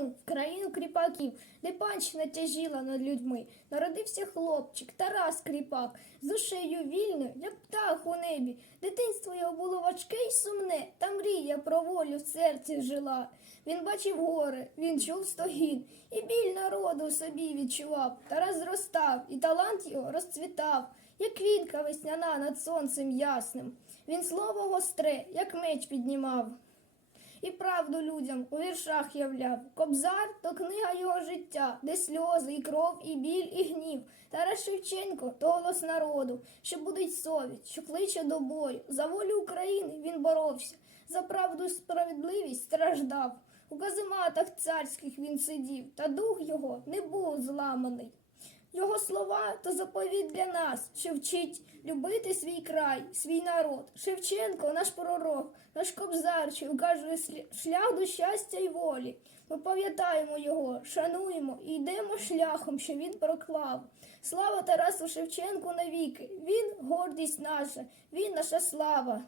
війну, в країну кріпаків, де панщина тяжіла над людьми. Народився хлопчик, Тарас Кріпак, з душею вільною, як птах у небі. Дитинство його було важке й сумне, та мрія про волю в серці жила. Він бачив горе, він чув стогін, і біль народу собі відчував. Тарас зростав, і талант його розцвітав, як квітка весняна над сонцем ясним. Він слово гостре, як меч піднімав. І правду людям у віршах являв. Кобзар то книга його життя, де сльози, і кров, і біль, і гнів. Тарас Шевченко то голос народу, що будить совість, що кличе до бою. За волю України він боровся, за правду і справедливість страждав. У казематах царських він сидів, та дух його не був зламаний. Його слова то заповідь для нас, що вчить любити свій край, свій народ. Шевченко, наш пророк, наш кобзар, що вказує шлях до щастя і волі. Ми пам'ятаємо його, шануємо і йдемо шляхом, що він проклав. Слава Тарасу Шевченку навіки! Він гордість наша, він наша слава.